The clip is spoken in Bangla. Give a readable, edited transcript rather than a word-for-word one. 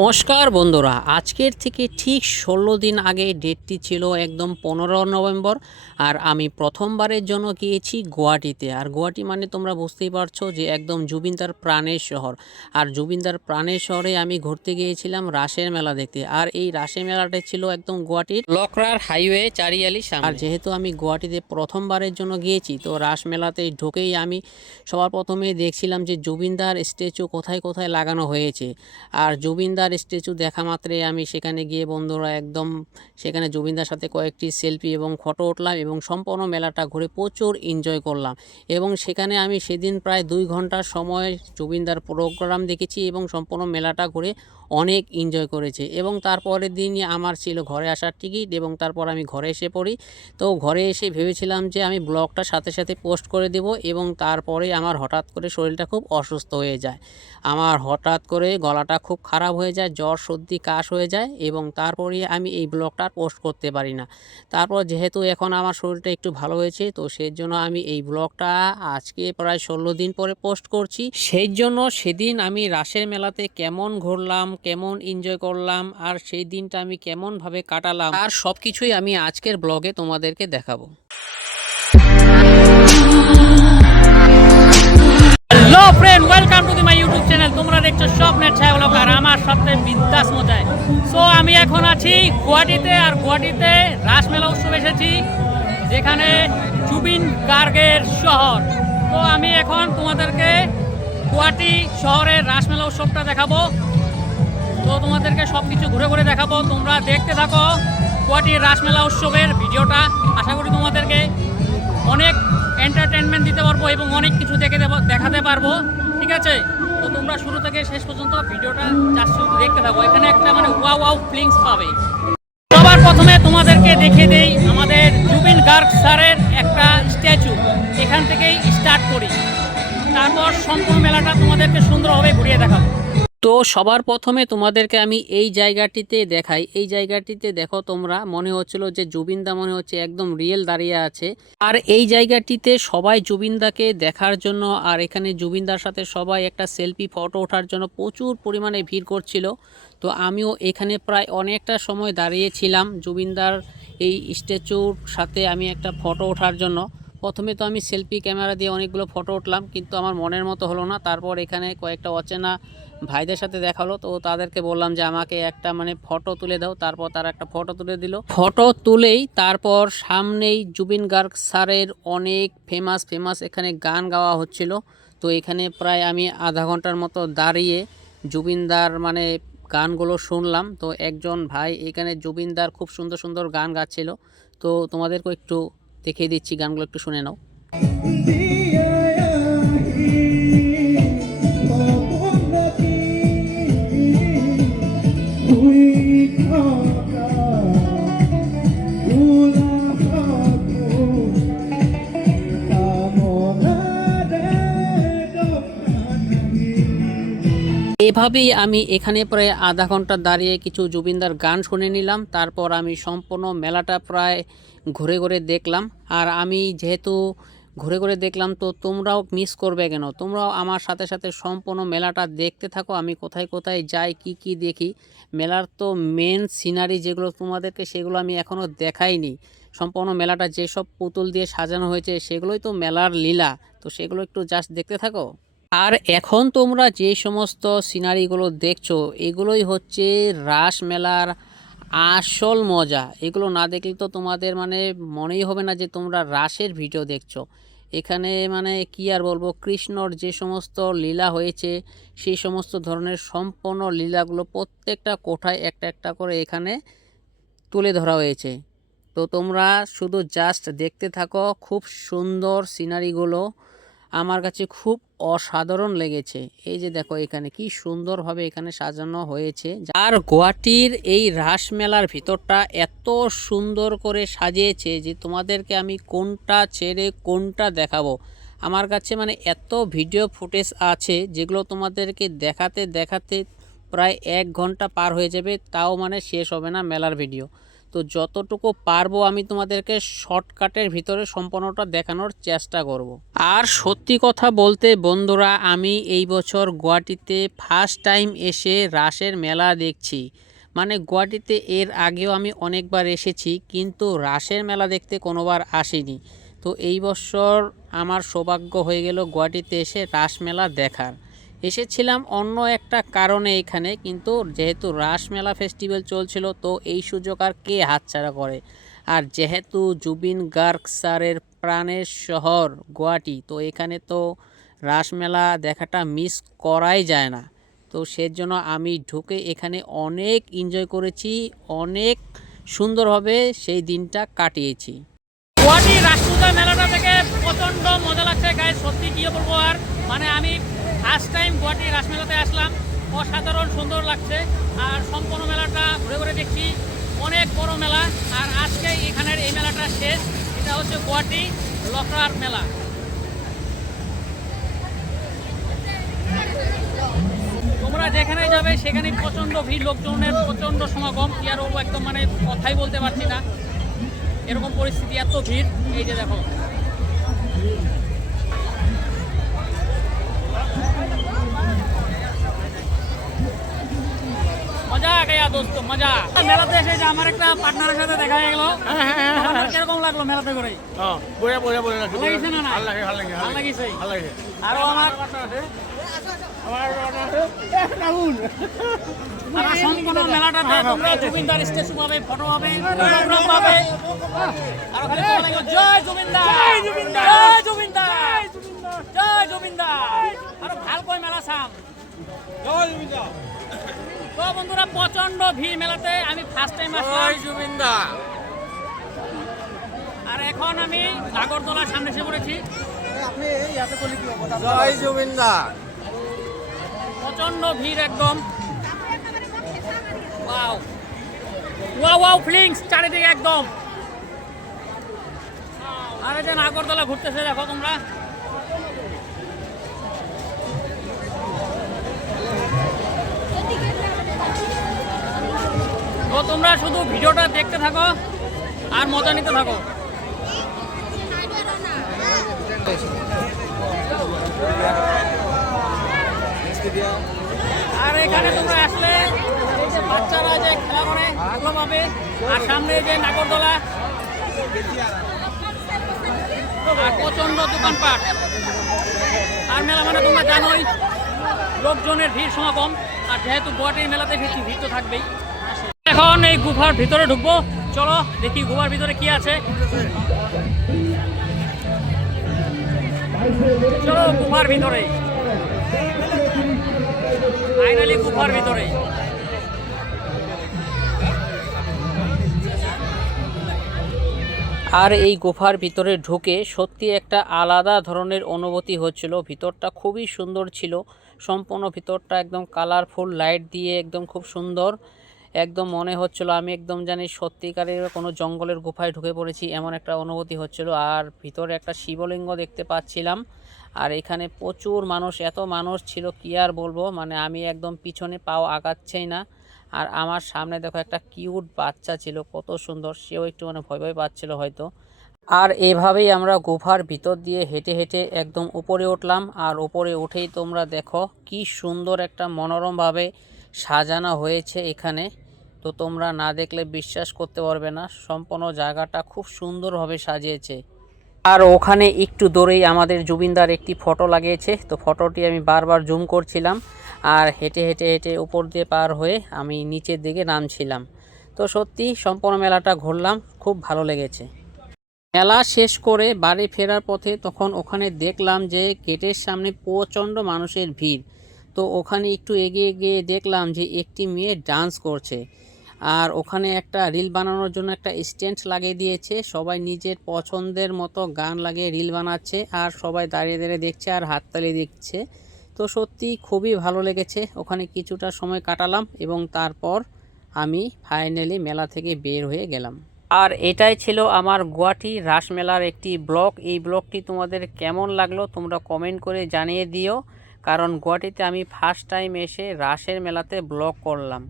নমস্কার বন্ধুরা, আজকের থেকে ঠিক ১৬ দিন আগে ডেটটি ছিল একদম ১৫ নভেম্বর। আর আমি প্রথমবারের জন্য গিয়েছি গুয়াহাটিতে। আর গুয়াহাটি মানে তোমরা বুঝতেই পারছো যে একদম জুবিনদার প্রাণের শহর। আর জুবিনদার প্রাণের শহরে আমি ঘুরতে গিয়েছিলাম রাসের মেলা দেখতে। আর এই রাসের মেলাটা ছিল একদম গুয়াহাটির লকড়ার হাইওয়ে চারিয়ালি সামনে। আর যেহেতু আমি গুয়াহাটিতে প্রথমবারের জন্য গিয়েছি, তো রাস মেলাতে ঢুকেই আমি সবার প্রথমে দেখছিলাম যে জুবিনদার স্ট্যাচু কোথায় কোথায় লাগানো হয়েছে। আর জুবিনদার স্ট্যাচু দেখা মাত্রই আমি সেখানে গিয়ে বন্ধুরা একদম সেখানে জুবিনদার সাথে কয়েকটি সেলফি এবং ফটো উঠলাম এবং সম্পূর্ণ মেলাটা ঘুরে প্রচুর এনজয় করলাম। এবং সেখানে আমি সেদিন প্রায় 2 ঘন্টার সময় জুবিনদার প্রোগ্রাম দেখেছি এবং সম্পূর্ণ মেলাটা ঘুরে অনেক এনজয় করেছি। এবং তারপরের দিনই আমার ছিল ঘরে আসার টিকিট এবং তারপর আমি ঘরে এসে পড়ি। তো ঘরে এসে ভেবেছিলাম যে আমি ব্লগটা সাথে সাথে পোস্ট করে দেব, এবং তারপরে আমার হঠাৎ করে শরীরটা খুব অসুস্থ হয়ে যায়। আমার হঠাৎ করে গলাটা খুব খারাপ হয়ে যায়, জ্বর সর্দি কাশ হয়ে যায়, এবং তারপরে আমি এই ব্লগটা পোস্ট করতে পারি না। তারপর যেহেতু এখন আমার শরীরটা একটু ভালো হয়েছে, তো সেই জন্য আমি এই ব্লগটা আজকে প্রায় ১৬ দিন পরে পোস্ট করছি। সেই জন্য সেদিন আমি রাসের মেলাতে কেমন ঘুরলাম, কেমন এনজয় করলাম, আর সেই দিনটা আমি কেমনভাবে কাটালাম, আর সব কিছুই আমি আজকের ব্লগে তোমাদেরকে দেখাবো। Hello friend, welcome to my YouTube channel. তোমরা দেখছো স্বপ্নের ছায়া ব্লগ, আর আমার সাথে বিন্দাস মজায়। সো আমি এখন আছি গুয়াহাটিতে, আর গুয়াহাটিতে রাস মেলা উৎসব এসেছি, যেখানে জুবিন গার্গের শহর। তো আমি এখন তোমাদেরকে গুয়াহাটি শহরের রাস মেলা উৎসবটা দেখাবো। তো তোমাদেরকে সব কিছু ঘুরে ঘুরে দেখাবো, তোমরা দেখতে থাকো গুয়াহাটির রাস মেলা উৎসবের ভিডিওটা। আশা করি তোমাদেরকে অনেক এন্টারটেনমেন্ট দিতে পারবো এবং অনেক কিছু দেখাতে পারবো, ঠিক আছে? তো তোমরা শুরু থেকে শেষ পর্যন্ত ভিডিওটা জাস্ট শুধু দেখতে থাকো। এখানে একটা ওয়াও ফিলিংস পাবে। সবার প্রথমে তোমাদেরকে দেখিয়ে দেই আমাদের জুবিন গার্গ স্যারের একটা স্ট্যাচু। এখান থেকেই স্টার্ট করি, তারপর সম্পূর্ণ মেলাটা তোমাদেরকে সুন্দরভাবে ঘুরিয়ে দেখাবো। তো সবার প্রথমে তোমাদেরকে আমি এই জায়গাটিতে দেখাই। এই জায়গাটিতে দেখো, তোমরা মনে হচ্ছিল যে জুবিনদা মনে হচ্ছে একদম রিয়েল দাঁড়িয়ে আছে। আর এই জায়গাটিতে সবাই জুবিনদাকে দেখার জন্য, আর এখানে জুবিনদার সাথে সবাই একটা সেলফি ফটো ওঠার জন্য প্রচুর পরিমাণে ভিড় করছিল। তো আমিও এখানে প্রায় অনেকটা সময় দাঁড়িয়েছিলাম জুবিনদার এই স্ট্যাচুর সাথে আমি একটা ফটো ওঠার জন্য। প্রথমে তো আমি সেলফি ক্যামেরা দিয়ে অনেকগুলো ফটো উঠলাম, কিন্তু আমার মনের মতো হলো না। তারপর এখানে কয়েকটা অচেনা ভাইদের সাথে দেখা হলো, তো তাদেরকে বললাম যে আমাকে একটা ফটো তুলে দাও। তারপর তারা একটা ফটো তুলে দিল। ফটো তুলেই তারপর সামনেই জুবিন গার্গ স্যারের অনেক ফেমাস এখানে গান গাওয়া হচ্ছিল। তো এখানে প্রায় আমি আধা ঘন্টার মতো দাঁড়িয়ে জুবিনদার গানগুলো শুনলাম। তো একজন ভাই এখানে জুবিনদার খুব সুন্দর সুন্দর গান গাচ্ছিল। তো তোমাদেরকে একটু দেখিয়ে দিচ্ছি, গানগুলো একটু শুনে নাও। এভাবেই আমি এখানে প্রায় আধা ঘন্টা দাঁড়িয়ে কিছু জুবিনদার গান শুনে নিলাম। তারপর আমি সম্পূর্ণ মেলাটা প্রায় ঘুরে ঘুরে দেখলাম। আর আমি যেহেতু ঘুরে ঘুরে দেখলাম, তো তোমরাও মিস করবে কেন, তোমরাও আমার সাথে সাথে সম্পূর্ণ মেলাটা দেখতে থাকো। আমি কোথায় কোথায় যাই, কি কি দেখি, মেলার তো মেন সিনারি যেগুলো তোমাদেরকে, সেগুলো আমি এখনও দেখাইনি। সম্পূর্ণ মেলাটা যেসব পুতুল দিয়ে সাজানো হয়েছে সেগুলোই তো মেলার লীলা। তো সেগুলো একটু জাস্ট দেখতে থাকো। আর এখন তোমরা যে সমস্ত সিনারিগুলো দেখছো, এগুলোই হচ্ছে রাস মেলার আসল মজা। এগুলো না দেখলে তো তোমাদের মনেই হবে না যে তোমরা রাসের ভিডিও দেখছো। এখানে কি আর বলবো, কৃষ্ণর যে সমস্ত লীলা হয়েছে সেই সমস্ত ধরনের সম্পূর্ণ লীলাগুলো প্রত্যেকটা কোঠায় একটা একটা করে এখানে তুলে ধরা হয়েছে। তো তোমরা শুধু জাস্ট দেখতে থাকো। খুব সুন্দর সিনারিগুলো আমার কাছে খুব অসাধারণ লেগেছে। এই যে দেখো এখানে কি সুন্দরভাবে এখানে সাজানো হয়েছে। আর গুয়াহাটির এই রাস মেলার ভিতরটা এত সুন্দর করে সাজিয়েছে যে তোমাদেরকে আমি কোনটা ছেড়ে কোনটা দেখাবো। আমার কাছে এত ভিডিও ফুটেজ আছে যেগুলো তোমাদেরকে দেখাতে দেখাতে প্রায় 1 ঘন্টা পার হয়ে যাবে, তাও শেষ হবে না মেলার ভিডিও। তো যতটুকু পারবো আমি তোমাদেরকে শর্টকাটের ভিতরে সম্পূর্ণটা দেখানোর চেষ্টা করব। আর সত্যি কথা বলতে বন্ধুরা, আমি এই বছর গুয়াহাটিতে ফার্স্ট টাইম এসে রাসের মেলা দেখছি। মানে গুয়াহাটিতে এর আগেও আমি অনেকবার এসেছি, কিন্তু রাসের মেলা দেখতে কোনোবার আসিনি। তো এই বছর আমার সৌভাগ্য হয়ে গেল গুয়াহাটিতে এসে রাসমেলা দেখার। এসেছিলাম অন্য একটা কারণে এখানে, কিন্তু যেহেতু রাসমেলা ফেস্টিভ্যাল চলছিল তো এই সুযোগ আর কে হাতছাড়া করে। আর যেহেতু জুবিন গার্গ স্যারের প্রাণের শহর গুয়াহাটি, তো এখানে তো রাসমেলা দেখাটা মিস করাই যায় না। তো সেজন্য আমি ঢুকে এখানে অনেক এনজয় করেছি, অনেক সুন্দরভাবে সেই দিনটা কাটিয়েছি। গুয়াহাটি রাসপূজা মেলাটা থেকে প্রচণ্ড মজা লাগছে গায়ে, সত্যি কী বলবো। আর মানে আমি ফার্স্ট টাইম গুয়াহাটি রাসমেলাতে আসলাম, অসাধারণ সুন্দর লাগছে। আর সম্পূর্ণ মেলাটা ঘুরে ঘুরে দেখছি, অনেক বড় মেলা। আর আজকে এখানের এই মেলাটা শেষ, এটা হচ্ছে গুয়াহাটি লকড়ার মেলা। তোমরা যেখানে যাবে সেখানে প্রচণ্ড ভিড়, লোকজনের প্রচণ্ড সমাগম, কি আর একদম মানে কথাই বলতে পারছি না, এরকম পরিস্থিতি, এত ভিড়। এই যে দেখো, মজা গেয়া দোস্ত, মজা। মেলাতে এসে যে আমার একটা পার্টনারের সাথে দেখা হয়ে গেল, কিরকম লাগলো মেলাতে করে? লাগিছে না? ভালো লাগিছে। আরো আমার সম্পূর্ণ মেলাটাতে তোমরা জুবিনদার স্ট্যাচু পাবে, ফটো পাবে, প্রোগ্রাম পাবে। আর খালি জয় জুবিনদার, জয় জুবিনদার, জয় জুবিনদার, জয় জুবিনদার। আরো ভাল কই মেলা চাম, জয় জুবিনদার। তো বন্ধুরা প্রচন্ড ভিড় মেলাতে, আমি ফার্স্ট টাইম আসলাম। জুবিনদার। আর এখন আমি নাগরদোলার সামনে এসে পড়েছি। জয় জুবিনদার। প্রচন্ড ভিড় একদম। ওয়াও ওয়াও ওয়াও ফিলিংস চারিদিকে একদম। আর এই যে নাগরদোলা ঘুরতেছে, দেখো তোমরা। তো তোমরা শুধু ভিডিওটা দেখতে থাকো আর মজা নিতে থাকো। আর এখানে তোমরা আসলে এই যে বাচ্চারা যে খেলা করে ওগুলো পাবে, আর সামনে যে নাগরদোলা, আর প্রচন্ড দোকানপাট। আর মেলা মানে তোমরা জানোই লোকজনের ভিড় সমাগম। আর যেহেতু গুয়াহাটির মেলাতে বেশি ভিড় তো থাকবেই। এখন এই গুফার ভিতরে ঢুকবো, চলো দেখি গুফার ভিতরে কি আছে। চলো গুফার ভিতরে, ফাইনালি গুফার ভিতরে। আর এই গুফার ভিতরে ঢুকে সত্যি একটা আলাদা ধরনের অনুভূতি হচ্ছিল। ভিতরটা খুবই সুন্দর ছিল, সম্পূর্ণ ভিতরটা একদম কালারফুল লাইট দিয়ে একদম খুব সুন্দর। একদম মনে হচ্ছিল আমি একদম জানি সত্যিকারের কোনো জঙ্গলের গুফায় ঢুকে পড়েছি, এমন একটা অনুভূতি হচ্ছিল। আর ভিতরে একটা শিবলিঙ্গ দেখতে পাচ্ছিলাম। আর এখানে প্রচুর মানুষ, এত মানুষ ছিল কি আর বলবো। মানে আমি একদম পিছনে পাও আগাচ্ছেই না। আর আমার সামনে দেখো একটা কিউট বাচ্চা ছিল, কত সুন্দর, সেও একটু মানে ভয় ভয় পাচ্ছিল হয়তো। আর এভাবেই আমরা গুফার ভিতর দিয়ে হেঁটে হেঁটে একদম উপরে উঠলাম। আর উপরে উঠেই তোমরা দেখো কি সুন্দর একটা মনোরমভাবে সাজানো হয়েছে এখানে। তো তোমরা না দেখলে বিশ্বাস করতে পারবে না, সম্পূর্ণ জায়গাটা খুব সুন্দরভাবে সাজিয়েছে। আর ওখানে একটু দূরেই আমাদের জুবিনদার একটি ফটো লাগিয়েছে, তো ফটোটি আমি বারবার জুম করছিলাম। আর হেঁটে হেঁটে হেঁটে উপর দিয়ে পার হয়ে আমি নিচের দিকে নামছিলাম। তো সত্যি সম্পূর্ণ মেলাটা ঘুরলাম, খুব ভালো লেগেছে। মেলা শেষ করে বাড়ি ফেরার পথে তখন ওখানে দেখলাম যে গেটের সামনে প্রচণ্ড মানুষের ভিড়। তো ওখানে একটু এগিয়ে গিয়ে দেখলাম যে একটি মেয়ে ডান্স করছে। আর ওখানে একটা রিল বানানোর জন্য একটা স্ট্যান্ড লাগিয়ে দিয়েছে, সবাই নিজের পছন্দের মতো গান লাগিয়ে রিল বানাচ্ছে। আর সবাই দাঁড়িয়ে দাঁড়িয়ে দেখছে আর হাততালি দিচ্ছে। তো সত্যি খুবই ভালো লেগেছে, ওখানে কিছুটা সময় কাটালাম এবং তারপর আমি ফাইনালি মেলা থেকে বের হয়ে গেলাম। আর এটাই ছিল আমার গুয়াহাটি রাসমেলার একটি ব্লগ। এই ব্লগটি তোমাদের কেমন লাগলো তোমরা কমেন্ট করে জানিয়ে দিও, কারণ গুয়াহাটিতে আমি ফার্স্ট টাইম এসে রাসের মেলাতে ব্লগ করলাম।